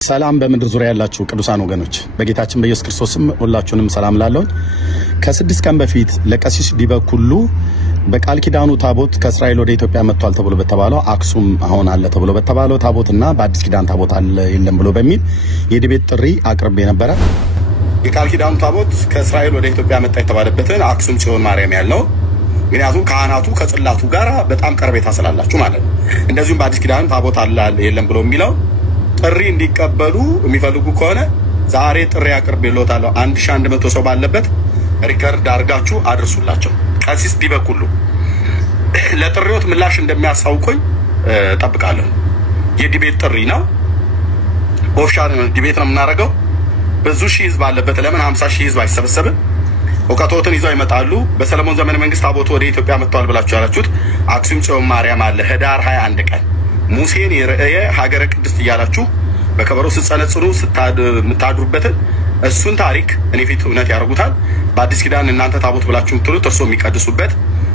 ሰላም በምድር ዙሪያ ያላችሁ ቅዱሳን ወገኖች በጌታችን በኢየሱስ ክርስቶስም ሁላችሁንም ሰላም ላለሁኝ። ከ6 ቀን በፊት ለቀሲስ ዲበኩሉ በቃል ኪዳኑ ታቦት ከእስራኤል ወደ ኢትዮጵያ መጥቷል ተብሎ በተባለው አክሱም አሁን አለ ተብሎ በተባለው ታቦትና በአዲስ ኪዳን ታቦት አለ የለም ብሎ በሚል የዲቤት ጥሪ አቅርቤ ነበረ። የቃል ኪዳኑ ታቦት ከእስራኤል ወደ ኢትዮጵያ መጣ የተባለበትን አክሱም ጽዮን ማርያም ያለው ምክንያቱም ካህናቱ ከጽላቱ ጋር በጣም ቀርቤታ ስላላችሁ ማለት ነው። እንደዚሁም በአዲስ ኪዳን ታቦት አለ የለም ብሎ የሚለው ጥሪ እንዲቀበሉ የሚፈልጉ ከሆነ ዛሬ ጥሪ አቅርቤልዎታለሁ። 1100 ሰው ባለበት ሪከርድ አድርጋችሁ አድርሱላቸው። ቀሲስ ዲበኩሉ ለጥሪዎት ምላሽ እንደሚያሳውቁኝ ጠብቃለሁ። የዲቤት ጥሪ ነው፣ ኦፊሻል ዲቤት ነው የምናደርገው። ብዙ ሺህ ህዝብ አለበት። ለምን 50 ሺህ ህዝብ አይሰበሰብም? እውቀቶትን ይዘው ይመጣሉ። በሰለሞን ዘመነ መንግስት ታቦቱ ወደ ኢትዮጵያ መጥቷል ብላችሁ ያላችሁት አክሱም ጽዮን ማርያም አለ ህዳር 21 ቀን ሙሴን የረእየ ሀገረ ቅድስት እያላችሁ በከበሮ ስትጸነጽሩ የምታድሩበትን እሱን ታሪክ እኔ ፊት እውነት ያደርጉታል። በአዲስ ኪዳን እናንተ ታቦት ብላችሁ የምትሉት እርሶ የሚቀድሱበት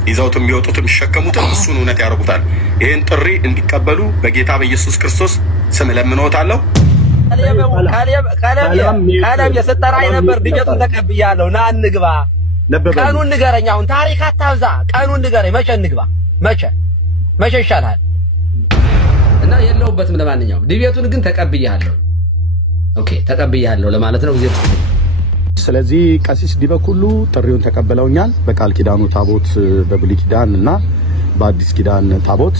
ይዘውት የሚወጡት የሚሸከሙትን እሱን እውነት ያደርጉታል። ይህን ጥሪ እንዲቀበሉ በጌታ በኢየሱስ ክርስቶስ ስም እለምንዎታለሁ። ቀለም የሰጠራይ ነበር ድጀቱን ተቀብያለሁ። ና እንግባ። ቀኑን ንገረኝ። አሁን ታሪክ አታብዛ። ቀኑን ንገረኝ። መቼ እንግባ? መቼ ይሻላል? እና የለውበትም። ለማንኛውም ዲቤቱን ግን ተቀብያለሁ። ኦኬ ተቀብያለሁ ለማለት ነው። ስለዚህ ቀሲስ ዲበኩሉ ጥሪውን ተቀበለውኛል። በቃል ኪዳኑ ታቦት በብሉይ ኪዳን እና በአዲስ ኪዳን ታቦት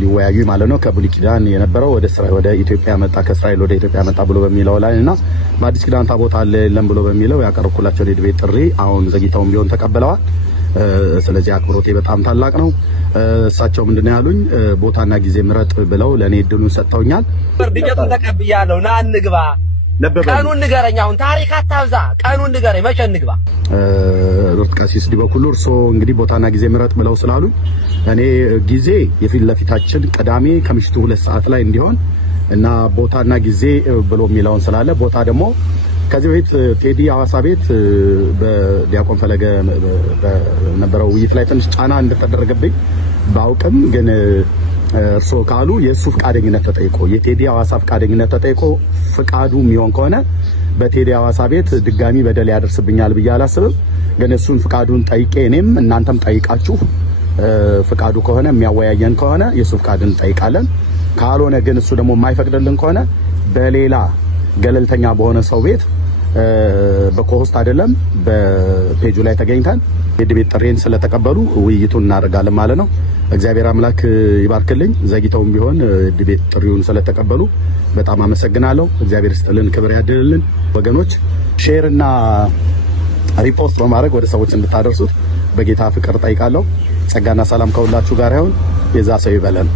ሊወያዩ ማለት ነው። ከብሉይ ኪዳን የነበረው ወደ ኢትዮጵያ መጣ፣ ከእስራኤል ወደ ኢትዮጵያ መጣ ብሎ በሚለው ላይ እና በአዲስ ኪዳን ታቦት አለ የለም ብሎ በሚለው ያቀረብኩላቸው የዲቤት ጥሪ አሁን ዘግይተውም ቢሆን ተቀበለዋል። ስለዚህ አክብሮቴ በጣም ታላቅ ነው። እሳቸው ምንድነው ያሉኝ? ቦታና ጊዜ ምረጥ ብለው ለኔ እድሉን ሰጥተውኛል። ድጀቱን ተቀብያለሁ። ና እንግባ። ቀኑን ንገረኝ። አሁን ታሪክ አታብዛ። ቀኑን ንገረኝ። መቼ እንግባ? ቀሲስ ዲበኩሉ እርሶ እንግዲህ ቦታና ጊዜ ምረጥ ብለው ስላሉኝ እኔ ጊዜ የፊት ለፊታችን ቅዳሜ ከምሽቱ 2 ሰዓት ላይ እንዲሆን እና ቦታና ጊዜ ብሎ የሚለውን ስላለ ቦታ ደግሞ ከዚህ በፊት ቴዲ ሐዋሳ ቤት በዲያቆን ፈለገ በነበረው ውይይት ላይ ትንሽ ጫና እንደተደረገብኝ ባውቅም ግን እርሶ ካሉ የእሱ ፍቃደኝነት ተጠይቆ የቴዲ ሐዋሳ ፍቃደኝነት ተጠይቆ ፍቃዱ የሚሆን ከሆነ በቴዲ ሐዋሳ ቤት ድጋሚ በደል ያደርስብኛል ብዬ አላስብም። ግን እሱን ፍቃዱን ጠይቄ እኔም እናንተም ጠይቃችሁ ፍቃዱ ከሆነ የሚያወያየን ከሆነ የእሱ ፍቃድን እንጠይቃለን። ካልሆነ ግን እሱ ደግሞ የማይፈቅድልን ከሆነ በሌላ ገለልተኛ በሆነ ሰው ቤት በኮሆስት አይደለም በፔጁ ላይ ተገኝተን የዲቤት ጥሪን ስለተቀበሉ ውይይቱን እናደርጋለን ማለት ነው። እግዚአብሔር አምላክ ይባርክልኝ። ዘግይተውም ቢሆን ዲቤት ጥሪውን ስለተቀበሉ በጣም አመሰግናለሁ። እግዚአብሔር ይስጥልን፣ ክብር ያድልልን። ወገኖች ሼር እና ሪፖስት በማድረግ ወደ ሰዎች እንድታደርሱት በጌታ ፍቅር ጠይቃለሁ። ጸጋና ሰላም ከሁላችሁ ጋር ይሁን። የዛ ሰው ይበለን።